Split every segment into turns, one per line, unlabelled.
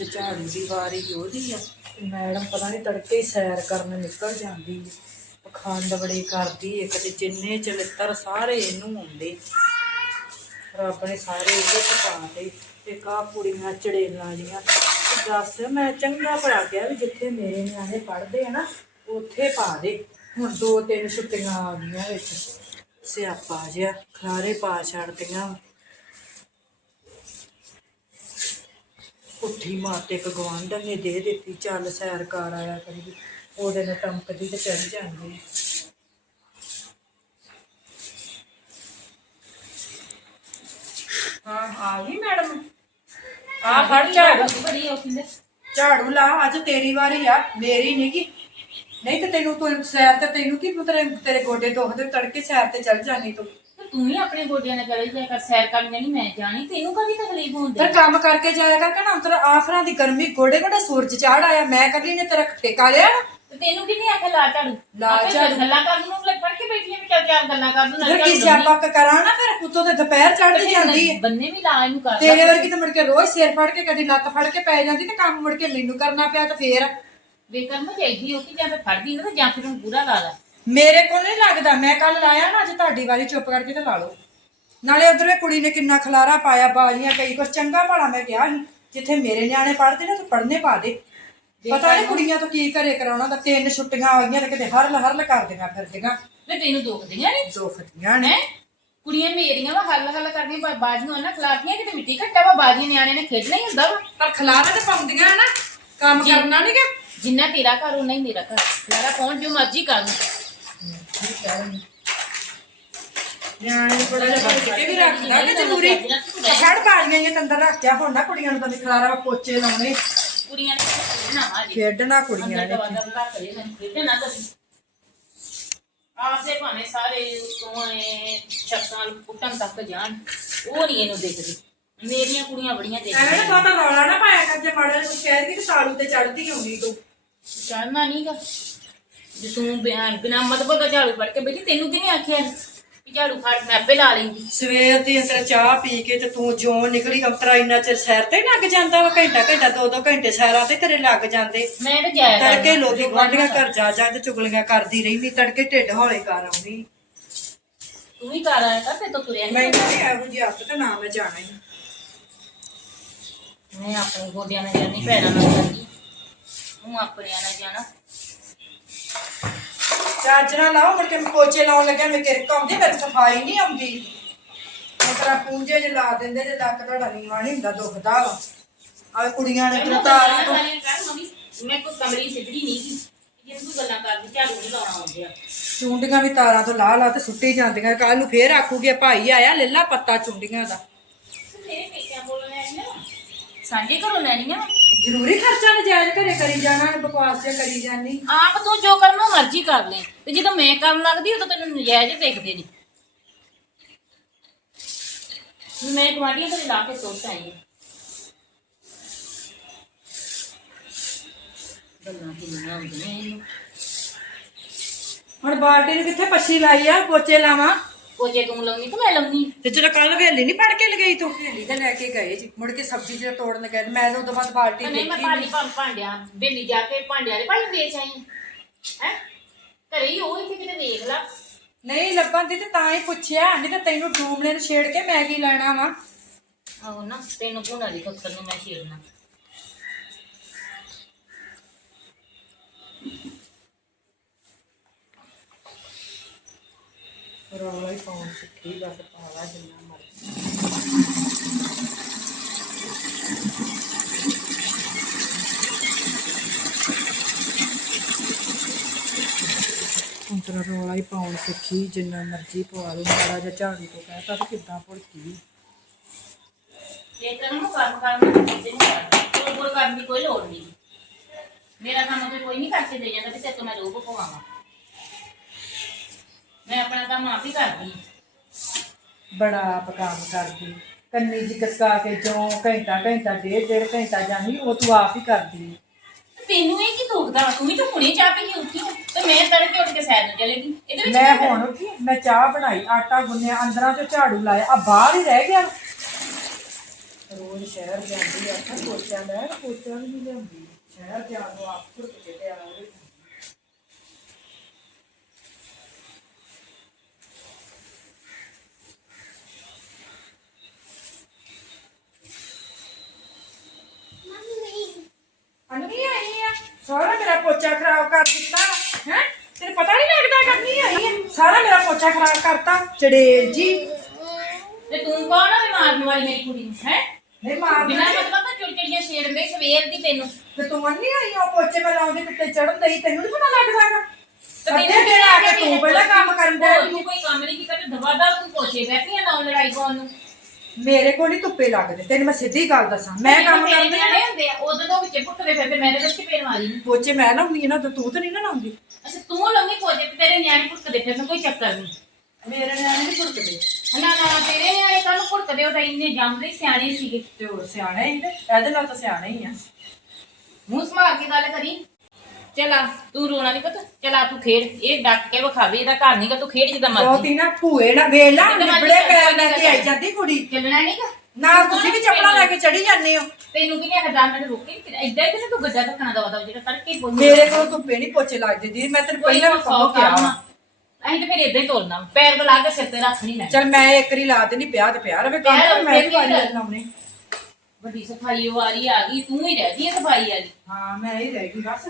ਅੱਜ ਝਾੜੂ ਦੀ ਵਾਰੀ ਉਹਦੀ ਆ। ਮੈਡਮ ਪਤਾ ਨਹੀਂ ਤੜਕੇ ਸੈਰ ਕਰਨ ਨਿਕਲ ਜਾਂਦੀ ਹੈ ਪਖੰਡ ਬੜੇ ਕਰਦੀ ਇੱਕ ਤੇ ਜਿੰਨੇ ਚਲਿੱਤਰ ਸਾਰੇ ਇਹਨੂੰ ਹੁੰਦੇ ਰੱਬ ਨੇ ਸਾਰੇ ਇਹਦੇ ਚ ਪਾਤੇ ਤੇ ਕਾ ਕੁੜੀਆਂ ਚੜੇਲਾਂ ਜੀਆਂ। ਦੱਸ, ਮੈਂ ਚੰਗਾ ਭਲਾ ਗਿਆ ਵੀ ਜਿੱਥੇ ਮੇਰੇ ਨਿਆਣੇ ਪੜ੍ਹਦੇ ਆ ਨਾ, ਉੱਥੇ ਪਾ ਦੇ। ਹੁਣ ਦੋ ਤਿੰਨ ਛੁੱਟੀਆਂ ਆ ਗਈਆਂ ਵਿੱਚ। ਸਿਆਪਾ ਜਿਹਾ ਖਾਰੇ ਪਾ ਛੱਡਤੀਆਂ। ਪੁੱਠੀ ਮਾਤੇ ਇੱਕ ਗਵਾਂਢਣ ਨੇ ਦੇ ਦਿੱਤੀ ਚੱਲ ਸੈਰ ਕਰ ਆਇਆ ਕਰੀ ਉਹਦੇ ਨਾਲ ਟਮਕਦੀ ਤੇ ਚੜ ਜਾਂਦੀ। ਹਾਂ ਆ ਗਈ ਮੈਡਮ। ਆ ਫੜ ਝਾੜੂ।
ਬੜੀ ਔਖੀ ਨੇ
ਝਾੜੂ ਲਾ ਅੱਜ ਤੇਰੀ ਵਾਰੀ ਆ ਮੇਰੀ ਨਹੀਂ ਕੀ ਨਹੀਂ ਤੇ ਤੈਨੂੰ ਤੂੰ ਸੈਰ ਤੇ ਤੈਨੂੰ ਕੀ ਤੇਰੇ ਤੇਰੇ ਗੋਡੇ ਦੁਖਦੇ ਤੜਕੇ ਸੈਰ ਤੇ ਚੱਲ ਜਾਨੀ ਤੂੰ।
ਤੂੰ ਹੀ ਆਪਣੇ ਗੋਡਿਆਂ ਨਾਲ ਚਲੇ ਜਾ ਕਰ ਸੈਰ ਕਰਨ ਨਹੀਂ ਮੈਂ ਜਾਣੀ ਤੈਨੂੰ ਕਦੀ ਤਕਲੀਫ ਹੁੰਦੀ
ਫਿਰ ਕੰਮ ਕਰਕੇ ਜਾਇਆ ਕਰ ਕਿ ਤੇਰਾ ਆਖਰਾਂ ਦੀ ਗਰਮੀ ਗੋਡੇ ਗੋਡੇ ਸੂਰਜ ਚਾੜ ਆਇਆ ਮੈਂ ਕੱਲੀ ਨੇ ਤੇਰਾ ਟੇਕਾ ਲਿਆ।
ਤੇ ਤੈਨੂੰ ਕਿੰਨੇ ਆਖਿਆ ਲਾ ਝਾੜੂ?
ਲਾ
ਆਪੇ
ਝਾੜੂ।
ਗੱਲਾਂ ਕਰਨ ਨੂੰ ਲੱਗ ਫੜ ਕੇ ਬੈਠੀਆਂ ਵੀ ਚੱਲ ਚਾਰ ਗੱਲਾਂ ਕਰ ਦੂੰ
ਫਿਰ ਕੀ ਸਿਆਪਾ ਕ- ਕਰਾਂ ਨਾ ਫਿਰ? ਉੱਤੋਂ ਤੇ ਦੁਪਹਿਰ ਚੜ੍ਹਦੀ ਜਾਂਦੀ ਹੈ
ਬੰਨੇ ਵੀ ਲਾ ਇਹਨੂੰ ਕਰ।
ਤੇਰੇ ਵਰਗੀ ਤਾਂ ਮੁੜ ਕੇ ਰੋਜ਼ ਸਿਰ ਫੜ ਕੇ ਕਦੀ ਲੱਤ ਫੜ ਕੇ ਪੈ ਜਾਂਦੀ ਤੇ ਕੰਮ ਮੁੜ ਕੇ ਮੈਨੂੰ ਕਰਨਾ ਪਿਆ ਤਾਂ ਫੇਰ।
ਬੇਕਰ ਮੈਂ ਚਾਹੀਦੀ ਹੋ ਕਿ ਜਾਂ ਫਿਰ ਫੜਦੀ ਨਾ ਤੇ ਜਾਂ ਫਿਰ ਉਹਨੂੰ ਪੂਰਾ ਲਾ ਲਾ।
ਮੇਰੇ ਕੋਲ ਨਹੀਂ ਲੱਗਦਾ। ਮੈਂ ਕੱਲ ਲਾਇਆ ਨਾ ਅੱਜ ਤੁਹਾਡੀ ਵਾਰੀ ਚੁੱਪ ਕਰਕੇ ਤੇ ਲਾ ਲਓ। ਨਾਲੇ ਉਧਰੇ ਕੁੜੀ ਨੇ ਕਿੰਨਾ ਖਲਾਰਾ ਪਾਇਆ ਬਾਲੀਆਂ ਕਈ ਕੁਛ ਚੰਗਾ ਭਲਾ ਮੈਂ ਕਿਹਾ ਸੀ ਜਿੱਥੇ ਮੇਰੇ ਨਿਆਣੇ ਪੜ੍ਹਦੇ ਨੇ ਤੂੰ ਪੜ੍ਹਨੇ ਪਾ ਦੇ। ਪਤਾ ਨਹੀਂ ਕੁੜੀਆਂ ਤੋਂ ਕੀ ਘਰੇ ਕਰਾਉਣਾ ਤਾਂ ਤਿੰਨ ਛੁੱਟੀਆਂ ਆਈਆਂ ਤੇ ਕਿਤੇ ਹਰਲ ਹਰਲ ਕਰਦੀਆਂ ਫਿਰਦੀਆਂ।
ਤੇ ਤੈਨੂੰ ਦੁਖਦੀਆਂ ਨਹੀਂ
ਦੁਖਦੀਆਂ ਨੇ।
ਕੁੜੀਆਂ ਮੇਰੀਆਂ ਵਾ ਹੱਲ ਹੱਲ ਕਰਦੀਆਂ ਬਾ- ਬਾਜ਼ੀਆਂ ਨਾ ਖਲਾਤੀਆਂ ਕਿਤੇ ਮਿੱਟੀ ਘੱਟਾ ਵਾ ਬਾਜ਼ੀਆਂ ਨਿਆਣੇ ਨੇ ਖੇਡਣਾ ਹੀ ਹੁੰਦਾ ਵਾ।
ਪਰ ਖਲਾਰਾ ਤੇ ਪਾਉਂਦੀਆਂ ਨਾ ਕੰਮ ਕਰਨਾ ਨਹੀਂ ਕਿ
ਜਿੰਨਾ ਤੇਰਾ ਘਰ ਉਹਨਾਂ ਹੀ ਮੇਰਾ ਘਰ। ਮੇਰਾ ਕੌਣ ਜੋ ਮਰਜ਼ੀ ਕਰ। ਲੂ
ਨਿਆਣੇ ਬੜਾ ਜਿਹਾ ਵੀ ਰੱਖਦਾ ਕਿ ਜ਼ਰੂਰੀ ਛੜ ਬਾਲੀਆਂ ਇਹ ਅੰਦਰ ਰੱਖਿਆ ਹੁਣ ਨਾ ਕੁੜੀਆਂ ਨੂੰ ਤਾਂ ਖਲਾਰਾ ਪੋਚੇ ਲਾਉਣੇ
ਕੁੜੀਆਂ ਨੇ ਖੇਡਣਾ ਜੀ
ਖੇਡਣਾ ਕੁੜੀਆਂ ਨੇ
ਖੇਡਣਾ ਨਾ ਭਾਵੇਂ ਸਾਰੇ ਤੋਏ ਚੱਕਾਂ ਪੁੱਟਣ ਤੱਕ ਜਾਣ ਉਹ ਨਹੀਂ ਇਹਨੂੰ ਦੇਖਦੀ ਮੇਰੀਆਂ ਕੁੜੀਆਂ ਬੜੀਆਂ
ਐਵੇਂ ਨਾ ਰੌਲਾ ਨਾ ਪਾਇਆ ਕਰ ਜੇ ਮਾੜਾ ਜਿਹਾ ਕੁਛ ਕਹਿ ਸਾਲੂ ਤੇ ਚੜਦੀ ਆਉਂਦੀ ਤੂੰ
ਚੜਨਾ ਨਹੀਂਗਾ ਜੇ ਤੂੰ ਬਿਨਾਂ ਬਿਨਾਂ ਮਤਲਬ ਦਾ ਝਾੜੂ ਫੜ ਕੇ ਬੈਠੀ ਤੈਨੂੰ ਕਿਹਨੇ ਆਖਿਆ ਕਿ ਝਾੜੂ ਫੜ ਮੈਂ ਆਪੇ ਲਾ ਲੈਂਗੀ।
ਸਵੇਰ ਦੀ ਅੰਦਰ ਚਾਹ ਪੀ ਕੇ ਤੇ ਤੂੰ ਜਿਉਂ ਨਿਕਲੀ ਅੰਤਰਾ ਇੰਨਾ ਚਿਰ ਸੈਰ ਤੇ ਲੱਗ ਜਾਂਦਾ ਵਾ ਘੰਟਾ ਘੰਟਾ ਦੋ ਦੋ ਘੰਟੇ ਸੈਰਾਂ ਤੇ ਤੇਰੇ ਲੱਗ ਜਾਂਦੇ।
ਮੈਂ ਤਾਂ ਜਾਇਆ ਕਰਨਾ।
ਤੜਕੇ ਲੋਕੀ ਗੁਆਂਢੀਆਂ ਘਰ ਜਾ ਜਾ ਤੇ ਚੁਗਲੀਆਂ ਕਰਦੀ ਰਹਿੰਦੀ ਤੜਕੇ ਢਿੱਡ ਹੌਲੇ ਕਰ ਆਉਂਦੀ।
ਤੂੰ ਵੀ ਕਰ ਆਇਆ ਕਰ ਤੇ ਤੂੰ ਤੁਰਿਆ
ਮੈਂ
ਨਹੀਂ
ਨਹੀਂ ਇਹੋ ਜਿਹੀ ਹੱਥ ਤੇ ਨਾ ਮੈਂ ਜਾਣਾ ਹੀ।
ਮੈਂ ਆਪਣੇ ਗੋਡਿਆਂ ਨਾਲ ਜਾਣੀ ਭੈਣਾਂ ਨਾਲ ਜਾਂਦੀ ਤੂੰ ਆਪਣਿਆਂ ਨਾਲ ਜਾਣਾ।
ਨਾਲ ਲਾਓ ਮੁੜ ਕੇ ਪੋਚੇ ਲਾਉਣ ਲੱਗਿਆ ਮੈਂ ਕਿਰਕ ਆਉਂਦੀ ਮੇਰੇ ਸਫ਼ਾਈ ਨਹੀਂ ਆਉਂਦੀ। ਮਤਰਾ ਪੂੰਝੇ ਜੇ ਲਾ ਦਿੰਦੇ ਜੇ ਲੱਕ ਤੁਹਾਡਾ ਨਹੀਂ ਹੁੰਦਾ ਦੁਖਦਾ ਵਾ। ਆ ਕੁੜੀਆਂ ਨੇ ਤਾਰਾਂ ਤੋਂ
ਮੈਂ ਕੋਈ ਕਮਰੀ ਸਿੱਧੀ ਨਹੀਂ ਕੀ ਜੇ ਤੂੰ ਗੱਲਾਂ ਕਰਦੀ ਝਾੜੂ ਨਹੀਂ ਲਾਉਣਾ ਆਉਂਦੇ ਆ
ਚੁੰਡੀਆਂ ਵੀ ਤਾਰਾਂ ਤੋਂ ਲਾ ਲਾ ਤੇ ਸੁੱਟੀ ਜਾਂਦੀਆਂ ਕੱਲ ਨੂੰ ਫੇਰ ਆਖੂਗੇ ਭਾਈ ਆਇਆ ਲੱਲਾ ਪੱਤਾ ਚੁੰਡੀਆਂ ਦਾ
ਤੇਰੇ ਪੇਕਿਆਂ ਕੋਲ ਲੈਣੀਆਂ ਸਾਂਝੇ ਘਰੋਂ ਲੈਣੀਆਂ
ਜ਼ਰੂਰੀ ਖਰਚਾ ਨਜਾਇਜ਼ ਘਰੇ ਕਰੀ ਜਾਣਾ ਬਕਵਾਸ ਜਿਹਾ ਕਰੀ ਜਾਨੀ।
ਆਪ ਤੂੰ ਜੋ ਕਰਨਾ ਮਰਜ਼ੀ ਕਰ ਲੈ। ਤੇ ਜਦੋਂ ਮੈਂ ਕਰਨ ਲੱਗਦੀ ਉਦੋਂ ਤੈਨੂੰ ਨਜਾਇਜ਼ ਹੀ ਦੇਖਦੇ ਨੇ। ਮੈਂ ਗਵਾਂਢੀਆਂ ਤੇ ਲਾ ਕੇ ਸੋਚ ਆਈ ਹਾਂ। ਗੱਲਾਂ ਕਿੰਨੀਆਂ ਹੁੰਦੀਆਂ ਇਹਨੂੰ।
ਹੁਣ ਬਾਲਟੀ ਨੂੰ ਕਿੱਥੇ ਪੱਛੀ ਲਾਈ ਆ? ਪੋਚੇ ਲਾਵਾਂ?
ਉਹ ਜੇ ਤੂੰ ਲਾਉਣੀ ਤਾਂ ਮੈਂ ਲਾਉਣੀ
ਤੇ ਜਦੋਂ ਕੱਲ ਵੇਲੀ ਨਹੀਂ ਪੜ ਕੇ ਲਗਈ ਤੂੰ? ਵੇਲੀ ਤੇ ਲੈ ਕੇ ਗਏ ਜੀ ਮੁੜ ਕੇ ਸਬਜ਼ੀ ਜਿਹੜਾ ਤੋੜਨ ਗਏ ਮੈਂ ਤਾਂ ਉਦੋਂ ਬਾਅਦ ਬਾਲਟੀ
ਨਹੀਂ ਮੈਂ
ਦੇਖੀ
ਭਾਂਡੀ ਭੰ ਭਾਂਡਿਆਂ ਬੇਲੀ ਜਾ ਕੇ ਭਾਂਡਿਆਂ ਦੇ ਭਾਈ ਵੇਚ ਆਈ। ਹੈ? ਘਰੇ ਹੀ ਉਹ ਇੱਥੇ ਕਿਤੇ ਵੇਖ ਲਾ।
ਨਹੀਂ ਲੱਭਣ ਦੀ ਤੇ ਤਾਂ ਹੀ ਪੁੱਛਿਆ ਨਹੀਂ ਤਾਂ ਤੈਨੂੰ ਡੂਮਲੇ ਨੂੰ ਛੇੜ ਕੇ ਮੈਂ ਕੀ ਲੈਣਾ ਵਾ?
ਆਹੋ ਨਾ ਤੈਨੂੰ ਭੁਣਾ ਦੀ ਖੱਤਰ ਨੂੰ ਮੈਂ ਛੇੜਨਾ।
ਰੌਲਾ ਹੀ ਪਾਉਣ ਸਿੱਖੀ, ਬਸ ਪਾਵਾ ਜਿੰਨਾ ਮਰਜ਼ੀ। ਹੁਣ ਰੌਲਾ ਹੀ ਪਾਉਣ ਸਿੱਖੀ, ਜਿੰਨਾ ਮਰਜ਼ੀ ਪਵਾ ਲਓ। ਮਾੜਾ ਜਿਹਾ ਝਾੜੂ ਤੋਂ ਕਹਿਤਾ ਤੇ ਕਿੱਦਾਂ ਭੁੜਕੀ।
ਜੇ ਤੈਨੂੰ ਮੈਂ ਕੰਮ ਕਰਨ ਨੂੰ ਕਿਤੇ ਨਹੀਂ ਕਰਦਾ ਕੋਲ ਕੋਲ ਕਰਨ ਦੀ ਕੋਈ ਲੋੜ ਨਹੀਂ। ਮੇਰਾ ਕੰਮ ਤੇ ਕੋਈ ਨਹੀਂ ਕਰਕੇ ਦੇ ਜਾਂਦਾ ਕਿ ਤੇ ਮੈਂ ਰੋਬ ਪਵਾਵਾਂ ਮੈਂ ਆਪਣਾ ਕੰਮ ਆਪ ਹੀ। ਕਰਦੀ।
ਬੜਾ ਆਪ ਕੰਮ ਕਰਦੀ। ਕੰਨੀ ਜੀ ਕਸਕਾ ਕੇ ਜੋ ਘੰਟਾ ਘੰਟਾ ਡੇਢ ਡੇਢ ਘੰਟਾ ਜਾਂਦੀ ਉਹ ਤੂੰ ਆਪ ਹੀ ਕਰਦੀ।
ਤੈਨੂੰ ਇਹ ਕੀ ਦੁਖਦਾ? ਤੂੰ ਵੀ ਤਾਂ ਹੁਣੇ ਚਾਹ ਪੀ ਕੇ ਉੱਠੀ ਤੇ ਮੈਂ ਤੜਕੇ ਉੱਠ ਕੇ ਸੈਰ ਨੂੰ ਚਲੇਗੀ ਇਹਦੇ ਵਿੱਚ
ਮੈਂ ਹੁਣ ਉੱਠੀ ਮੈਂ ਚਾਹ ਬਣਾਈ ਆਟਾ ਗੁੰਨਿਆ ਅੰਦਰਾਂ ਤੇ ਝਾੜੂ ਲਾਇਆ। ਆ ਬਾਹਰ ਹੀ ਰਹਿ ਗਿਆ। ਰੋਜ਼ ਸ਼ਹਿਰ ਜਾਂਦੀ ਆ ਤਾਂ ਪੋਚਾ ਲੈ ਪੋਚਾ ਵੀ ਨਹੀਂ ਲਿਆਉਂਦੀ। ਸ਼ਹਿਰ ਜਾਣ ਨੂੰ ਆਪ ਫੁਰਕ ਕੇ ਤੇ ਆਵੇ ਅੰਨੀ ਆਈ ਆ? ਸਾਰਾ ਮੇਰਾ ਪੋਚਾ ਖਰਾਬ ਕਰ ਦਿੱਤਾ। ਹੈ? ਤੈਨੂੰ ਪਤਾ ਨਹੀਂ ਲੱਗਦਾ ਕਰਨੀ ਆਈ ਆ? ਸਾਰਾ ਮੇਰਾ ਪੋਚਾ ਖਰਾਬ ਕਰਤਾ ਚੜੇਲ ਜੀ।
ਤੇ ਤੂੰ ਕੌਣ ਆ ਵੀ ਮਾਰਨ ਵਾਲੀ ਮੇਰੀ ਕੁੜੀ ਨੂੰ ਹੈ?
ਨਹੀਂ
ਬਿਨਾਂ ਮਤਲਬ ਤਾਂ ਚੁੜਚੜੀਆਂ ਛੇੜਦੇ ਸਵੇਰ ਦੀ ਤੈਨੂੰ।
ਤੇ ਤੂੰ ਅੰਨੀ ਆਈ ਆ ਪੋਚੇ ਮੈਂ ਲਾਉਂਦੀ ਕਿਤੇ ਚੜਨ ਦਈ ਤੈਨੂੰ ਨਹੀਂ ਪਤਾ ਲੱਗਦਾਗਾ
ਤੇ ਤੈਨੂੰ
ਕਿਹੜਾ ਆ ਕੇ ਤੂੰ ਪਹਿਲਾਂ ਕੰਮ ਕਰਨ ਦਾ
ਤੂੰ ਕੋਈ ਕੰਮ ਨਹੀਂ ਕੀਤਾ ਤੇ ਦਵਾ ਦਾ ਤੂੰ ਪੋਚੇ ਬੈਠੀ ਆ ਨਾ ਲੜਾਈ ਪਾਉਣ ਨੂੰ।
ਮੇਰੇ ਕੋਲ ਹੀ ਧੁੱਪੇ ਲੱਗਦੇ ਤੈਨੂੰ ਮੈਂ ਸਿੱਧੀ ਗੱਲ ਦੱਸਾਂ ਮੈਂ ਕੰਮ ਕਰਦੀ ਆ
ਹੁੰਦੇ ਆ ਉਦੋਂ ਤੋਂ ਵਿੱਚੇ ਪੁੱਟਦੇ ਫਿਰਦੇ ਮੇਰੇ ਵਿੱਚ ਪੇਰ ਮਾਰੀ ਨੀ।
ਪੋਚੇ ਮੈਂ ਲਾਉਂਦੀ ਆ ਨਾ ਤੇ ਤੂੰ ਤਾਂ ਨਹੀਂ ਨਾ ਲਾਉਂਦੀ।
ਅੱਛਾ ਤੂੰ ਲੰਮੀ ਪੋਚੇ ਤੇ ਤੇਰੇ ਨਿਆਣੇ ਪੁੱਟਦੇ ਫਿਰਨ ਕੋਈ ਚੱਕਰ ਨਹੀਂ।
ਮੇਰੇ ਨਿਆਣੇ ਨਹੀਂ ਭੁਰਕਦੇ
ਨਾ ਨਾ ਤੇਰੇ ਨਿਆਣੇ ਕਾਹਨੂੰ ਪੁੱਟਦੇ ਉਹ ਤਾਂ ਇੰਨੇ ਜੰਮਦੇ ਸਿਆਣੇ ਸੀਗੇ।
ਤੇ ਉਹ ਸਿਆਣੇ ਹੀ ਤੇ ਇਹਦੇ ਨਾਲ ਤਾਂ ਸਿਆਣੇ ਹੀ ਆ।
ਮੂੰਹ ਸੰਭਾਲ ਕੇ ਗੱਲ ਕਰੀ। ਚਲਾ ਤੂੰ ਰੋਣਾ ਨਹੀਂ ਪਤਾ ਚਲਾ ਤੂੰ ਖੇਡ ਇਹ ਡੱਕ ਕੇ ਵਿਖਾਵੇ ਇਹਦਾ ਘਰ ਨਹੀਂਗਾ ਤੂੰ ਖੇਡ ਜਿੱਦਾਂ
ਬਹੁਤ
ਮਰਜ਼ੀ।
ਹੀ ਨਾ ਭੂਏ ਨਾ ਵੇਲਾ
ਮਰਜ਼ੀ
ਨਿਬੜੇ ਪੈਰ ਲੈ ਕੇ ਆਈ। ਜਾਂਦੀ ਕੁੜੀ।
ਚੱਲਣਾ ਨਹੀਂਗਾ
ਨਾਲ ਤੁਸੀਂ ਵੀ ਚੱਪਲਾਂ ਲੈ ਕੇ ਚੜੀ ਜਾਂਦੇ ਹੋ।
ਤੈਨੂੰ ਵੀ ਨਹੀਂ ਹਟਾ ਮਿੰਟ ਰੋਕੇ ਏਦਾਂ ਹੀ ਤੇ ਤੂੰ ਗੱਡਾ ਧੱਕਣਾ ਦਵਾ ਦਵਾ ਜਿਹੜਾ ਤੜਕੇ ਬੋਲ
ਮੇਰੇ ਕੋਲ ਧੁੱਪੇ ਨਹੀਂ ਪੋਚੇ ਲੱਗਦੇ ਦੀ ਮੈਂ ਤੈਨੂੰ ਪਹਿਲਾਂ ਵੀ ਕਹੋ ਕਿਹਾ ਵਾ।
ਅਸੀਂ ਤੇ ਫਿਰ ਏਦਾਂ ਹੀ ਤੋਲਣਾ ਪੈਰ ਬਲਾ ਕੇ ਸਿਰ ਤੇ ਰੱਖ ਨਹੀਂ ਲੈਣਾ
ਚੱਲ ਮੈਂ ਇੱਕ ਰੀ ਲਾ ਦੇਣੀ ਪਿਆ ਤੇ ਪਿਆ ਰਵੇ ਕੰਮ ਤਾਂ ਮੈਂ ਵੀ ਵਾਰੀ
ਫਿਰ
ਲਾਉਣੇ
ਵੱਡੀ ਸਫ਼ਾਈ ਵਾਰੀ ਆ ਗਈ ਤੂੰ ਹੀ ਰਹਿ ਗਈ ਸਫ਼ਾਈ ਵਾਲੀ।
ਹਾਂ ਮੈਂ ਹੀ ਰਹਿ ਗਈ ਬਸ।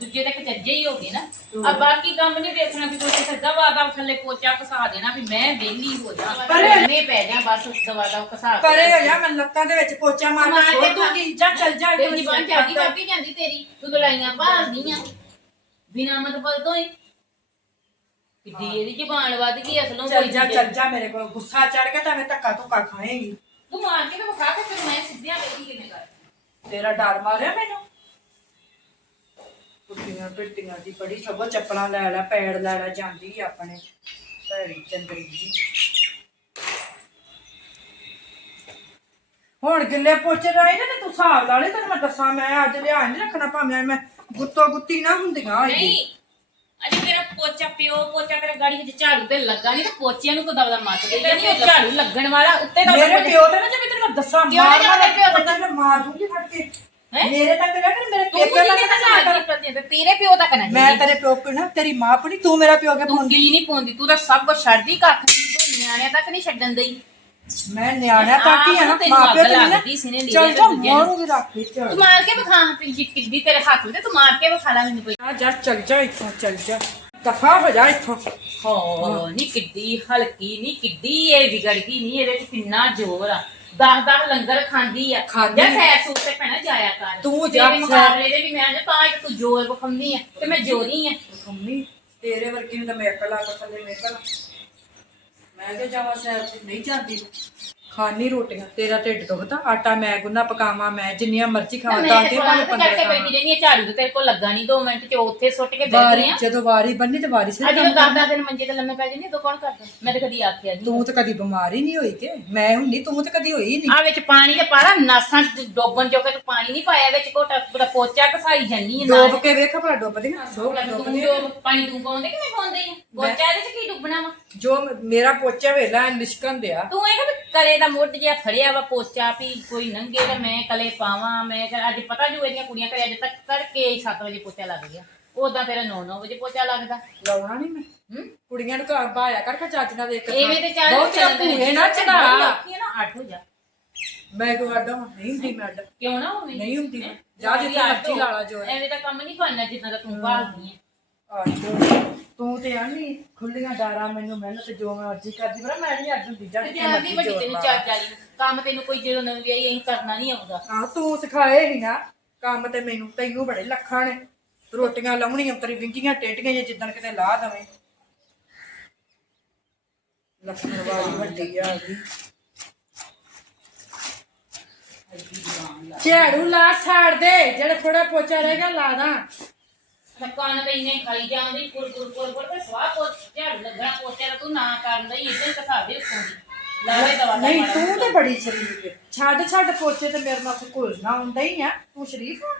ਦੂਜੇ ਤੱਕ ਚੱਜੇ ਹੀ ਹੋ ਗਏ ਨਾ। ਆ ਬਾਕੀ ਕੰਮ ਨਹੀਂ ਦੇਖਣਾ ਵੀ ਕੋਈ ਇੱਥੇ ਦਵਾ ਦਾ ਥੱਲੇ ਪੋਚਾ ਘਸਾ ਦੇਣਾ ਵੀ ਮੈਂ ਵਿਹਲੀ ਹੋ ਜਾ।
ਪਰ-
ਮੈਂ ਪੈ ਜਾ ਬਸ ਦਵਾ ਦਾ ਘਸਾ ਕੇ।
ਪਰੇ ਹੋ ਜਾ ਮੈਂ ਲੱਤਾਂ ਦੇ ਵਿੱਚ ਪੋਚਾ ਮਾਰ ਕੇ
ਕੇ
ਸੁੱਟ ਦੂੰਗੀ ਜਾ ਚੱਲ ਜਾ
ਤੇਰੀ ਜ਼ਬਾਨ ਜਾਂਦੀ ਵਾਪੀ ਜਾਂਦੀ ਤੇਰੀ ਤੂੰ ਲੜਾਈਆਂ ਭਾਲਦੀ ਆ। ਬਿਨਾ ਮਤਲਬ ਤੋਂ ਹੀ। ਕਿੱਡੀ ਇਹਦੀ ਜ਼ਬਾਨ ਵੱਧ ਗਈ ਅਸਲੋਂ
ਚੱਲ
ਕੋਈ
ਜਾ
ਚੀਜ਼-
ਚੱਲ ਜਾ ਮੇਰੇ ਕੋਲ ਗੁੱਸਾ ਚੜ ਗਿਆ ਤਾਂ ਮੈਂ ਧੱਕਾ ਧੁੱਕਾ ਖਾਏਂਗੀ।
ਤੂੰ ਮਾਰ ਕੇ ਤੇ ਵਿਖਾ ਕੇ ਫਿਰ ਮੈਂ ਸਿੱਧਿਆਂ ਵੇਖੀ ਕਿਵੇਂ ਕਰ
ਤੇਰਾ ਡਰ ਮਾਰਿਆ ਮੈਨੂੰ? ਕੁੱਤੀਆਂ ਪਿੱਟੀਆਂ ਦੀ ਬੜੀ ਸਗੋਂ ਚੱਪਲਾਂ ਲੈ ਲੈ ਪੈੜ ਲੈ ਲੈ ਜਾਂਦੀ ਆਪਣੇ ਭੈੜੀ ਚੰਦਰੀ ਜੀ। ਹੁਣ ਗਿੱਲੇ ਪੋਚੇ ਲਾਏ ਨੇ ਤੇ ਤੂੰ ਹਿਸਾਬ ਲਾ ਲੈ ਤੈਨੂੰ ਮੈਂ ਦੱਸਾਂ ਮੈਂ ਅੱਜ ਲਿਆ ਨਹੀਂ ਰੱਖਣਾ ਭਾਵੇਂ ਮੈਂ ਗੁੱਤੋ ਗੁੱਤੀ ਨਾ ਹੁੰਦੀਆਂ ਹੋਈ
ਨਹੀਂ ਅਜੇ ਤੇਰਾ ਪੋਚਾ ਪਿਓ ਪੋਚਾ ਤੇਰਾ ਗਾੜੀ ਵਿੱਚ ਝਾੜੂ ਤੇ ਲੱਗਾ ਨਹੀਂ ਤੇ ਪੋਚਿਆਂ ਨੂੰ ਕੋ ਦਬਦਾ ਮੱਤ ਦੇ ਨਹੀਂ ਉਹ ਝਾੜੂ ਲੱਗਣ ਵਾਲਾ ਉੱਤੇ ਦਾ
ਮੇਰੇ ਪਿਓ ਤੇ ਨਾ ਜੇ ਮੈਂ ਤੈਨੂੰ ਦੱਸਾਂ ਮਾਰ ਮਾਰ ਮੈਂ ਮਾਰ ਦੂੰਗੀ ਫੜ ਕੇ।
ਹੈਂ?
ਮੇਰੇ ਤੱਕ ਨਾ ਕਰ ਮੇਰੇ
ਤੂੰ ਨਹੀਂ
ਤੱਕ ਨਾ
ਤੇ? ਤੇਰੇ ਪਿਓ ਤੱਕ ਨਹੀਂ
ਮੈਂ ਤੇਰੇ ਪਿਓ ਕੋ ਨਾ ਤੇਰੀ ਮਾਂ ਪਣੀ ਤੂੰ ਮੇਰਾ ਪਿਓ ਕੇ
ਤੂੰ ਕੀ ਨਹੀਂ ਪਾਉਂਦੀ ਤੂੰ ਤਾਂ ਸਭ ਕੁਝ ਛੱਡਦੀ ਕੱਖ ਨਹੀਂ ਤੂੰ ਨਿਆਣਿਆਂ ਤੱਕ ਨਹੀਂ ਛੱਡਣ ਦਈ।
ਮੈਂ ਨਿਆਣਿਆ ਤੱਕ ਹੀ ਆ ਨਾ
ਤੈਨੂੰ
ਮਾਂ ਪਿਓ
ਅੱਗ
ਤੇ
ਸੀ ਨੇ ਲੀੜੇ
ਚੱਲ
ਤੇ
ਜਾ
ਦੂਜੇ ਨੂੰ।
ਮਾਰੂਗੀ ਰੱਖ
ਤੂੰ ਮਾਰ ਕੇ ਵਿਖਾ ਤੇ ਕਿੱਦੀ ਤੇਰੇ ਹੱਥ ਵਿੱਚ ਤੂੰ ਮਾਰ ਕੇ ਵਿਖਾ ਲੈ ਮੈਨੂੰ ਕੋਈ।
ਆ ਜਾ ਚੱਲ ਜਾ ਇੱਥੋਂ ਚੱਲ ਜਾ। ਦਫਾ ਹੋ ਜਾ ਇੱਥੋਂ।
ਹੋ ਨੀ ਕਿੱਡੀ ਹਲਕੀ ਨੀ ਕਿੱਡੀ ਇਹ ਵਿਗੜ ਗਈ ਨੀ ਇਹਦੇ ਚ ਕਿੰਨਾ ਜ਼ੋਰ ਆ। ਦਸ ਦਸ ਲੰਗਰ ਖਾਂਦੀ ਆ
ਖਾਂਦੀ
ਜਾਂ
ਆ।
ਸੈਰ ਸੂਰ ਤੇ ਭੈਣਾ ਜਾਇਆ ਕਰ
ਤੂੰ ਜਾ
ਤੇਰੇ
ਸੈਰ।
ਮੁਕਾਬਲੇ ਦੇ ਵੀ ਮੈਂ ਜੇ ਤਾਂ ਇੱਕ ਤੂੰ ਜ਼ੋਰ ਵਿਖਾਉਂਦੀ ਆ ਤੇ ਮੈਂ ਜ਼ੋਰੀ ਆ
ਮੰਮੀ ਤੇਰੇ ਵਰਗੀ ਨੂੰ ਤਾਂ ਮੈਂ ਥੱਲੇ ਨਿਕਲ ਮੈਂ ਕਿ ਜਾਵਾਂ ਸੈਰ ਤੇ ਨਹੀਂ ਜਾਂਦੀ ਖਾਣੀ ਰੋਟੀਆਂ ਤੇਰਾ ਢਿੱਡ ਦੁਖਦਾ ਆਟਾ ਮੈਂ ਗੁੰਨਾ ਪਕਾਵਾਂ ਮੈਂ ਜਿੰਨੀਆਂ ਮਰਜ਼ੀ ਖਾਵਾਂ ਤਾਂ
ਤੇ
ਭਾਵੇਂ
ਕਰਕੇ
15
ਬੈਠੀ ਰਹਿੰਦੀ ਆ ਝਾੜੂ ਤੇ ਤੇਰੇ ਕੋਲ ਲੱਗਾ ਨਹੀਂ 2 ਮਿੰਟ ਚ ਉੱਥੇ ਸੁੱਟ ਕੇ ਬੈਠੀ
ਵਾਰੀ
ਆ
ਜਦੋਂ ਵਾਰੀ ਬੰਨੀ ਤੇ ਵਾਰੀ ਸਿਰ
ਅੱਜ ਦਸ ਦਿਨ ਮੰਜੇ ਤੇ ਲੰਮੇ ਪੈ ਜਾਂਦੀ ਤੂੰ ਕੌਣ ਕਰਦਾ? ਮੈਂ ਤਾਂ ਕਦੀ ਆਖਿਆ ਨਹੀਂ
ਤੂੰ ਤਾਂ ਕਦੀ ਬਿਮਾਰ ਹੀ ਨਹੀਂ ਹੋਈ ਕਿ? ਮੈਂ ਹੁੰਨੀ ਤੂੰ ਤਾਂ ਕਦੀ ਹੋਈ ਨਹੀਂ।
ਆ ਵਿੱਚ ਪਾਣੀ ਤੇ ਪਾਰਾ ਨਾਸਾਂ ਚ ਡੋਬਣ ਜੋਗੇ ਤੂੰ ਪਾਣੀ ਨਹੀਂ ਪਾਇਆ ਵਿੱਚ ਕੋਟਾ ਪੂਰਾ ਪੋਚਾ ਘਸਾਈ ਜੰਨੀ
ਡੋਬ ਕੇ ਵੇਖ ਭਲਾ ਡੁੱਬਦੀਆਂ ਸੋ
ਤੂੰ
ਡੁੱਬਦੀਆਂ
ਪਾਣੀ ਤੂੰ ਪਾਉਂਦੇ ਕਿ ਮੈਂ ਪਾਉਂਦੀ ਆ? ਪੋਚਾ ਇਹਦੇ ਚ ਕੀ ਡੁੱਬਣਾ ਵਾ?
ਜੋ ਮੇਰਾ ਪੋਚਾ ਵੇਲਾ ਨਿਸ਼ਕਨ ਦਿਆ
ਤੂੰ ਇਹ ਕਿ ਕਲੇ ਦਾ ਮੁੱਢ ਜਿਹਾ ਫੜਿਆ ਵਾ ਪੋਚਾ ਵੀ ਕੋਈ ਨੰਗੇ ਤੇ ਮੈਂ ਕਲੇ ਪਾਵਾਂ ਮੈਂ ਕਿਹਾ ਅੱਜ ਪਤਾ ਜੋ ਇਹਦੀਆਂ ਕੁੜੀਆਂ ਘਰੇ ਅੱਜ ਤੱਕ ਤੜਕੇ 7 ਵਜੇ ਪੋਚਾ ਲੱਗ ਗਿਆ। ਉਦਾਂ ਤੇਰਾ 9-9 ਵਜੇ ਪੋਚਾ ਲੱਗਦਾ।
ਲਾਉਣਾ ਨਹੀਂ ਮੈਂ?
ਹੂੰ?
ਕੁੜੀਆਂ ਨੂੰ ਘਰ ਬਾਇਆ ਕਰਕੇ ਚੱਜ ਨਾਲ ਦੇਖ
ਐਵੇਂ ਤੇ ਚਾਰ
ਬਹੁਤ ਭੂਏ ਨਾ ਚੜਾ।
ਨਾ ਅੱਠ ਹੋ ਜਾ।
ਮੈਂ ਕੋ ਅੱਡਾ ਨਹੀਂ ਹੁੰਦੀ ਮੈਂ ਅੱਡਾ।
ਕਿਉਂ ਨਾ ਹੋਵੇ?
ਨਹੀਂ ਹੁੰਦੀ। ਜਾ ਜਿੱਥੇ ਮਰਜ਼ੀ ਲਾ ਲਾ ਜੋ
ਐਵੇਂ ਤਾਂ ਕੰਮ ਨਹੀਂ ਕਰਨਾ ਜਿੱਦਾਂ ਦਾ ਤੂੰ ਭਾਲਦੀ ਹੈ
ਤੂੰ- ਤੂੰ ਤੇ ਆਨੀ ਖੁੱਲੀਆਂ ਡਾਰਾਂ ਮੈਨੂੰ ਮਿਹਨਤ ਜੋ ਮਰਜ਼ੀ ਕਰਦੀ ਪਰ ਮੈਂ ਨਹੀਂ ਅੱਡ ਹੁੰਦੀ ਜਾ
ਤੇ ਜਾਂਦੀ
ਮਰਜ਼ੀ
ਵੱਡੀ ਤੈਨੂੰ ਚਾਲੀ ਕੰਮ ਤੈਨੂੰ ਕੋਈ ਜਦੋਂ ਨਵੀਂ ਵਿਆਹੀ ਐਂ ਕਰਨਾ ਨਹੀਂ ਆਉਂਦਾ।
ਹਾਂ ਤੂੰ ਸਿਖਾਏ ਹੀ ਨਾ ਕੰਮ ਤੇ ਮੈਨੂੰ ਤੈਨੂੰ ਬੜੇ ਲੱਖਾਂ ਨੇ। ਰੋਟੀਆਂ ਲਾਉਣੀਆਂ ਤੇਰੀ ਵਿੰਗੀਆਂ ਟੇਟੀਆਂ ਜੇ ਜਿੱਦਣ ਕਿਤੇ ਲਾ ਦਵੇਂ। ਲੱਖਾਂ ਵਾਲੀ ਵੱਡੀ ਆ ਗਈ ਝਾੜੂ ਲਾ ਛਾੜ ਦੇ ਜਿਹੜਾ ਥੋੜਾ ਪੋਚਾ ਰਹੇਗਾ ਲਾ ਦਾਂ।
ਮੈਂ ਕੰਨ ਤੇ ਇੰਨੇ ਖਾਈ ਜਾਂਦੀ ਕੁਰ ਕੁਰ ਕੁਰ ਕੁਰ ਤੇ ਸਵਾਹ ਪੋਚ ਝਾੜੂ ਲੱਗਣਾ ਪੋਚਾ ਤਾਂ ਤੂੰ ਨਾ ਕਰਨ ਦਾ ਹੀ ਇੱਧਰ ਕਸਾ ਦੇ। ਉੱਤੋਂ ਦੀ ਲਾਵੇ ਦਵਾ ਦਾ
ਨਹੀਂ ਤੂੰ ਤੇ ਬੜੀ ਸ਼ਰੀਫ ਹੈ ਛੱਡ ਛੱਡ ਪੋਚੇ ਤੇ ਮੇਰੇ ਨਾਲ ਘੁਲਣਾ ਹੁੰਦਾ ਹੀ ਆ। ਤੂੰ ਸ਼ਰੀਫ ਆ।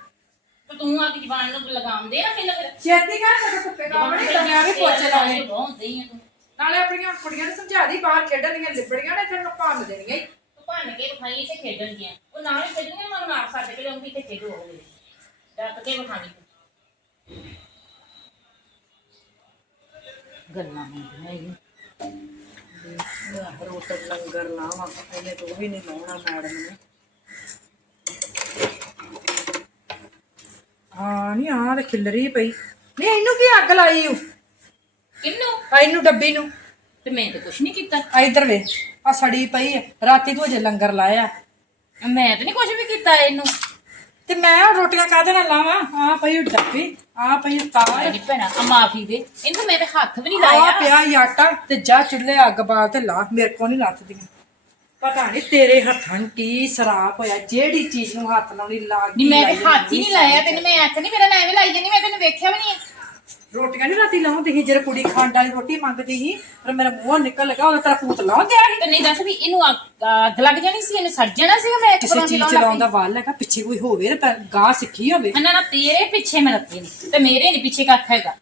ਤੇ ਤੂੰ ਆਪਣੀ ਜ਼ਬਾਨ ਨੂੰ ਲਗਾਉਂਦੇ ਨਾ ਪਹਿਲਾਂ ਫਿਰ?
ਛੇਤੀ ਕਰ ਮੇਰੇ ਧੁੱਪੇ ਕੰਮ ਨਹੀਂ ਲੱਗਿਆ ਵੀ ਪੋਚੇ ਲਾਉਣੇ
ਬਹੁਤ ਦਈ ਆ ਤੂੰ।
ਨਾਲੇ ਆਪਣੀਆਂ ਕੁੜੀਆਂ ਨੂੰ ਸਮਝਾ ਦੀ ਬਾਹਰ ਖੇਡਣ ਦੀਆਂ ਲਿਬੜੀਆਂ ਨੇ ਫਿਰ ਭੰਨ ਦੇਣੀਆਂ।
ਤੂੰ ਭੰਨ ਕੇ ਵਿਖਾਈ ਤੇ ਖੇਡਣ ਦੀਆਂ। ਉਹ ਨਾਲ ਹੀ ਖੇਡਣੀਆਂ ਮੈਂ ਕੇ ਤੇ ਖੇਡੋ ਮੇਰੇ ਡੱਕ ਕੇ ਵਿਖਾਣੀ ਗੱਲਾਂ ਹੁੰਦੀਆਂ ਹੀ
ਰੋਟਨ ਲੰਗਰ ਲਾਵਾਂ ਇਹਨੇ ਤਾਂ ਉਹ ਵੀ ਨਹੀਂ ਲਾਉਣਾ ਮੈਡਮ ਨੇ। ਹਾਂ ਨਹੀਂ ਆ ਤੇ ਖਿਲਰੀ ਪਈ। ਨਹੀਂ ਇਹਨੂੰ ਕੀ ਅੱਗ ਲਾਈ ਓ
ਕਿੰਨੂੰ
ਆ ਇਹਨੂੰ ਡੱਬੀ ਨੂੰ।
ਤੇ ਮੈਂ ਤਾਂ ਕੁਛ ਨਹੀਂ ਕੀਤਾ।
ਆ ਇੱਧਰ ਵੇ ਆ ਸੜੀ ਪਈ ਆ। ਰਾਤੀ ਤੂੰ ਅਜੇ ਲੰਗਰ ਲਾਇਆ।
ਮੈਂ ਤਾਂ ਨਹੀਂ ਕੁਛ ਵੀ ਕੀਤਾ ਇਹਨੂੰ।
ਤੇ ਮੈਂ ਉਹ ਰੋਟੀਆਂ ਕਾਹਦੇ ਨਾਲ ਲਾਵਾਂ? ਆ ਪਈ ਡੱਬੀ ਆ ਪਈ ਤਾਰ।
ਮੇਰੀ ਭੈਣਾ ਆ ਮਾਫੀ ਦੇ। ਇਹਨੂੰ ਮੈਂ ਤੇ ਹੱਥ ਵੀ ਨਹੀਂ
ਆ
ਲਾਇਆ।
ਪਿਆ ਈ ਆਟਾ ਤੇ ਜਾ ਚੁੱਲ੍ਹੇ ਅੱਗ ਬਾਲ ਤੇ ਲਾ ਮੇਰੇ ਕੋ ਨਹੀਂ ਲੱਥਦੀਆਂ। ਪਤਾ ਨਹੀਂ ਤੇਰੇ ਹੱਥਾਂ ਨੂੰ ਕੀ ਸਰਾਪ ਹੋਇਆ ਜਿਹੜੀ ਚੀਜ਼ ਨੂੰ ਹੱਥ ਲਾਉਣੀ ਲੱਗ
ਨਹੀਂ ਮੈਂ ਤੇ ਹੱਥ ਹੀ ਨਹੀਂ ਲਾਇਆ ਤੈਨੂੰ ਮੈਂ ਆਖ ਨਹੀਂ ਮੇਰਾ ਨਾ ਐਵੇਂ ਲਾਈ ਜਾਂਦੀ ਮੈਂ ਤੈਨੂੰ ਵੇਖਿਆ ਵੀ ਨਹੀਂ।
ਰੋਟੀਆਂ ਨਹੀਂ ਰਾਤੀ ਲਾਉਂਦੀ ਸੀ ਜਦੋਂ ਕੁੜੀ ਖੰਡ ਵਾਲੀ ਰੋਟੀ ਮੰਗਦੀ ਸੀ ਪਰ ਮੇਰਾ ਮੂੰਹ ਨਿਕਲ ਲਗਾ ਉਹਦਾ ਤੇਰਾ ਪੂਤ ਲਾ ਗਿਆ ਸੀ।
ਤੇ ਨਹੀਂ ਦੱਸ ਵੀ ਇਹਨੂੰ ਅੱਗ ਅੱਗ ਲੱਗ ਜਾਣੀ ਸੀ ਇਹਨੂੰ ਸੜ ਜਾਣਾ ਸੀਗਾ ਮੈਂ ਇੱਕ
ਕਿਸੇ ਚੀਜ਼ ਚਲਾਉਣ ਦਾ ਵਾਲ ਹੈਗਾ ਪਿੱਛੇ ਕੋਈ ਹੋਵੇ ਤੇ ਗਾਹ ਸਿੱਖੀ ਹੋਵੇ।
ਨਾ ਨਾ ਤੇਰੇ ਪਿੱਛੇ ਮੈਂ ਲੱਗੀ ਨਹੀਂ ਤੇ ਮੇਰੇ ਨਹੀਂ ਪਿੱਛੇ ਕੱਖ ਹੈਗਾ।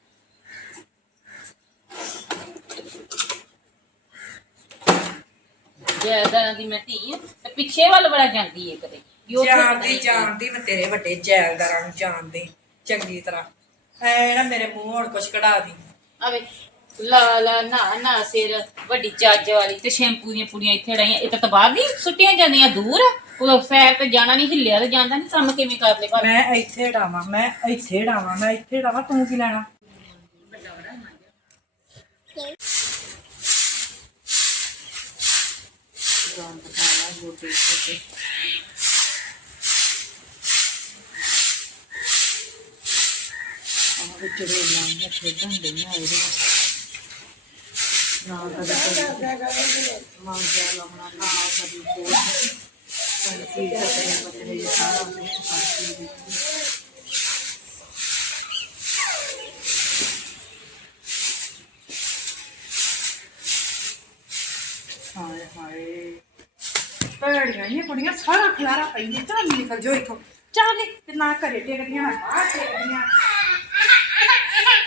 ਜੈਦਾਂ ਦੀ ਮੈਂ ਧੀ ਆਂ, ਤੇ ਪਿੱਛੇ ਵੱਲ ਬੜਾ ਜਾਂਦੀ ਏ ਕਦੇ। ਵੀ ਉੱਥੇ ਪਤਾ
ਜਾਣਦੀ
ਨਹੀਂ
ਜਾਣਦੀ ਮੈਂ ਤੇਰੇ ਵੱਡੇ ਜੈਲਦਾਰਾਂ ਨੂੰ ਜਾਣਦੀ ਚੰਗੀ ਤਰ੍ਹਾਂ। ਐ ਨਾ ਮੇਰੇ ਮੂੰਹ ਹੁਣ ਕੁਛ ਕਢਾ ਦੀ
ਆਵੇ ਲਾ ਲਾ ਨਾ ਨਾ ਸਿਰ ਵੱਡੀ ਚੱਜ ਵਾਲੀ ਤੇ ਸ਼ੈਂਪੂ ਦੀਆਂ ਪੁੜੀਆਂ ਇੱਥੇ ਡਾਈਆਂ ਇਹ ਤਾਂ ਤਬਾਹ ਨਹੀਂ ਸੁੱਟੀਆਂ ਜਾਂਦੀਆਂ ਦੂਰ ਉਹ ਫੈਰ ਤੇ ਜਾਣਾ ਨਹੀਂ ਹਿੱਲਿਆ ਤੇ ਜਾਂਦਾ ਨਹੀਂ ਕੰਮ ਕਿਵੇਂ ਕਰ ਲੈ ਪਰ
ਮੈਂ ਇੱਥੇ ਡਾਵਾਂ ਮੈਂ ਇੱਥੇ ਡਾਵਾਂ ਮੈਂ ਇੱਥੇ ਡਾਵਾਂ ਤੂੰ ਕੀ ਲੈਣਾ ਗੰਦ ਪਾਇਆ ਗੋਡੇ ਤੇ ਆਹ ਵਿੱਚ ਰੇਲਾਂ ਨੇ ਖੇਡਣ ਡਈਆਂ ਇਹਦੇ ਨਾਲ ਨਾ ਕਦੇ ਮਾਂ ਜਾ ਲਾਉਣਾ ਨਾ ਕਦੀ ਕੋਲ ਕੰਤੀ ਤੇ ਬਤਰੇ ਸਾਰਾ ਕੁਝ ਕਰਦੀ ਹਾਏ ਹਾਏ ਭੈੜੀਆਂ ਇਹ ਕੁੜੀਆਂ ਸਾਰਾ ਖਲਾਰਾ ਪਈ ਨੇ ਚੱਲ ਨਿਕਲ ਜੋ ਇੱਥੋਂ ਚੱਲ ਨੀ, ਤੇ ਨਾ ਘਰੇ ਟੇਕਦੀਆਂ ਨਾ ਬਾਹਰ ਟੇਕਦੀਆਂ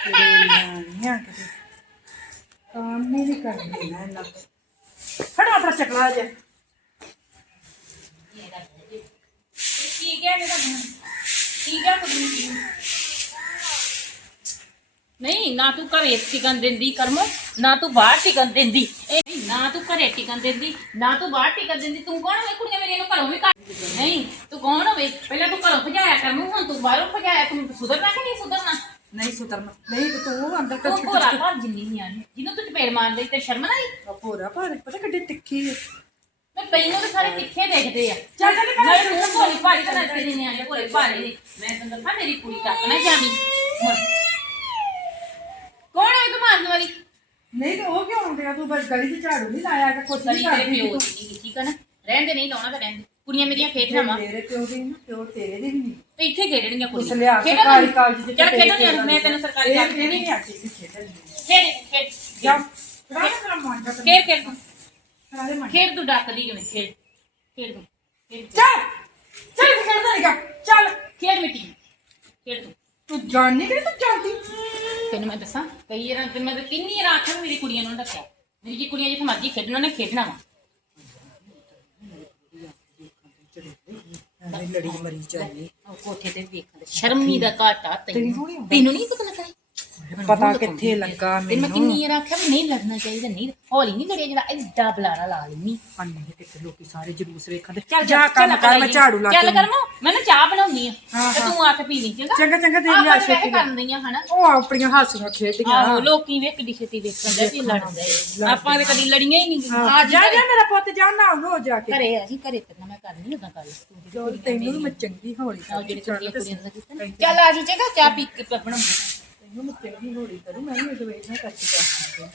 ਨਹੀਂ ਕਿਤੇ ਕੰਮ ਹੀ ਨਹੀਂ ਕਰਦੇ ਨਾ ਇਹਨਾਂ ਤੋਂ ਫੜਾ ਆਪਣਾ ਚਕਲਾ ਜੇ
ਠੀਕ ਹੈ ਮੇਰਾ ਠੀਕ ਹੈ ਕੁੜੀ ਨੂੰ ਨਹੀਂ ਨਾ ਤੂੰ ਘਰੇ ਟਿਕਣ ਦਿੰਦੀ ਕਰਮੋ ਨਾ ਤੂੰ ਬਾਹਰ ਟਿਕਣ ਦਿੰਦੀ ਇਹ ਨਹੀਂ, ਨਾ ਤੂੰ ਘਰੇ ਟਿਕਣ ਦਿੰਦੀ ਨਾ ਤੂੰ ਬਾਹਰ ਟਿਕਣ ਦਿੰਦੀ ਤੂੰ ਕੌਣ ਹੋਵੇ ਕੁੜੀਆਂ ਮੇਰੀਆਂ ਨੂੰ ਘਰੋਂ ਵੀ ਕੱਢ ਨਹੀਂ ਤੂੰ ਕੌਣ ਹੋਵੇ ਪਹਿਲਾਂ ਤੂੰ ਨਹੀਂ ਸੁਧਰਨਾ
ਨਹੀਂ ਨਹੀਂ ਤੇ ਤੂੰ ਅੰਦਰ ਤਾਂ
ਤੂੰ ਭੋਰਾ ਭਰ ਜਿੰਨੀ ਨਹੀਂ ਆਣੀ ਜਿਹਨੂੰ ਤੂੰ ਚਪੇੜ ਮਾਰ ਲਈ ਤੇ ਸ਼ਰਮ ਨਾ ਆਈ?
ਪੂਰਾ ਪਰ ਪਤਾ ਕਿੱਡੀ ਤਿੱਖੀ ਹੈ
ਮੈਂ ਤੈਨੂੰ ਤਾਂ ਸਾਰੇ ਕਿੱਥੇ ਦੇਖਦੇ ਆ।
ਚੱਲ ਚੱਲ।
ਨਾਲੇ ਤੂੰ ਭੋਲੀ ਭਾਲੀ ਤਾਂ ਨੱਚਦੇ ਨਹੀਂ ਆਏ ਭੋਲੇ ਭਾਲੀ ਨੇ ਮੈਂ ਤੈਨੂੰ ਦੱਸਾਂ ਮੇਰੀ ਕੁੜੀ ਤੱਕ ਨਾ ਜਾਵੀਂ। ਕੌਣ ਹੈ ਤੂੰ ਮਾਰਨ ਵਾਲੀ?
ਨਹੀਂ ਤੇ ਉਹ ਕਿਉਂ ਆਉਂਦੇ ਆ? ਤੂੰ ਬਸ ਗਲੀ 'ਚ ਝਾੜੂ ਨਹੀਂ ਲਾਇਆ ਕਿ ਕੁਛ ਨਹੀਂ ਕਰਦੀ
ਪਿਓ
ਤੂੰ।
ਦੀ ਨਹੀਂ ਠੀਕ ਹੈ ਨਾ? ਰਹਿੰਦੇ ਨਹੀਂ ਲਾਉਣਾ ਤਾਂ ਰਹਿੰਦੇ। ਕੁੜੀਆਂ ਮੇਰੀਆਂ ਖੇਡਣਾ ਵਾ
ਮੇਰੇ ਪਿਓ ਦੀ ਨਾ ਪਿਓ ਤੇਰੇ ਦੀ ਵੀ ਨਹੀਂ
ਤੇ ਇੱਥੇ ਖੇਡਣੀਆਂ ਕੁੜੀਆਂ।
ਲਿਆ
ਖੇਡੋ
ਸਰਕਾਰੀ। ਕਾਲਜ 'ਚ
ਚੱਲ
ਖੇਡਣ
ਮੈਂ ਤੈਨੂੰ ਸਰਕਾਰੀ ਕਾਲਜ
ਇਹ
ਨਹੀਂ
ਨਹੀਂ ਸੀ ਖੇਡਣ ਦੀ।
ਖੇਡ ਖੇਡ।
ਜਾ ਰਾਣਾ ਤੇਰਾ ਮਨ ਜਾ
ਖੇਡ ਖੇਡ। ਤੂੰ
ਰਾਣੇ ਮਨ
ਖੇਡ ਤੂੰ ਡੱਕਦੀ ਕਿਵੇਂ ਖੇਡ। ਖੇਡ ਤੂੰ ਖੇਡ ਤੂੰ।
ਚੱਲ! ਚੱਲ ਤੇ ਖੇਡਦਾ ਨਹੀਂਗਾ ਚੱਲ।
ਖੇਡ ਮਿੱਟੀ। ਖੇਡ ਤੂੰ
ਤੂੰ ਜਾਣਨੀ ਕਿ ਤੂੰ ਜਾਂਦੀ
ਤੈਨੂੰ ਮੈਂ ਦੱਸਾਂ ਕਈ ਵਾਰ ਤੇ ਮੈਂ ਤਾਂ ਕਿੰਨੀ ਵੀ ਮੇਰੀ ਕੁੜੀਆਂ ਨੂੰ ਰੱਖਿਆ। ਮੇਰੀ ਜੀ ਕੁੜੀਆਂ ਜਿੱਥੇ ਮਰਜ਼ੀ ਖੇਡਣਾ ਨੇ ਖੇਡਣਾ ਵਾ।
ਲੜੀ ਮਰੀ
ਉਹ ਕੋਠੇ ਤੇ ਵੇਖਣ ਦੇ ਸ਼ਰਮੀ ਦਾ ਘਾਟਾ ਤੈਨੂੰ?
ਤੈਨੂੰ
ਨਹੀਂ ਪਤਾ ਲੱਗਾ
ਪਤਾ ਕਿੱਥੇ ਲੱਗਾ
ਤੇ ਮੈਂ
ਮੈਨੂੰ।
ਕਿੰਨੀ ਵਾਰ ਆਖਿਆ ਵੀ ਨਹੀਂ ਲੜਨਾ ਚਾਹੀਦਾ ਨਹੀਂ। ਹੌਲੀ ਨਹੀਂ ਲੜਿਆ ਜਿਹੜਾ ਐਡਾ ਬਲਾਰਾ ਲਾ ਲੈਣੀ
ਅੰਨੇ ਤੇ ਲੋਕੀ ਸਾਰੇ ਜਲੂਸ ਵੇਖਣ ਦੇ।
ਚੱਲ
ਜਾ ਕੰਮ ਕਰ ਮੈਂ ਝਾੜੂ ਲਾ
ਚੱਲ
ਕੇ
ਕਰਮੋ ਮੈਂ ਨਾ ਚਾਹ ਬਣਾਉਣੀ ਆ ਤੇ। ਤੂੰ ਆ ਕੇ ਪੀ ਲਈ ਚੰਗਾ?
ਚੰਗਾ ਚੰਗਾ ਤੇ ਲਿਆ ਛੇਤੀ
ਕਰਨ ਦਈਆਂ ਹਨਾ?
ਉਹ ਆਪਣੀਆਂ ਹਾਸੀਆਂ ਖੇਡੀਆਂ
ਆਹੋ ਲੋਕੀ ਵੇਖ ਕਿੱਡੀ ਛੇਤੀ ਵੇਖਣ ਦੇ ਵੀ ਲੜਦੇ। ਆ। ਆਪਾਂ ਤੇ ਕਦੀ ਲੜੀਆਂ ਹੀ ਨਹੀਂ।
ਹਾਂ, ਜਾ ਜਾ ਮੇਰਾ ਪੁੱਤ ਜਾ ਨਾ ਹੋ ਜਾ ਕੇ।
ਘਰੇ ਆ ਜੀ ਘਰੇ ਤੇ ਮੈਂ ਕਰਨੀ ਉਦਾਂ ਕਰ
ਤੈਨੂੰ ਮੈਂ ਚੰਗੀ ਹੌਲੀ
ਦਾ ਚੱਲ ਆ ਜੀ ਚੰਗਾ ਚਾਹ ਪੀ ਕੇ ਨੂੰ
ਮੈਂ ਚੰਗੀ ਹੋੜੀ ਕਰੂੰ ਮੈਂ ਵੀ ਵੇਟ ਨਾ ਕਰਕੇ ਕਰ ਸਕਦਾ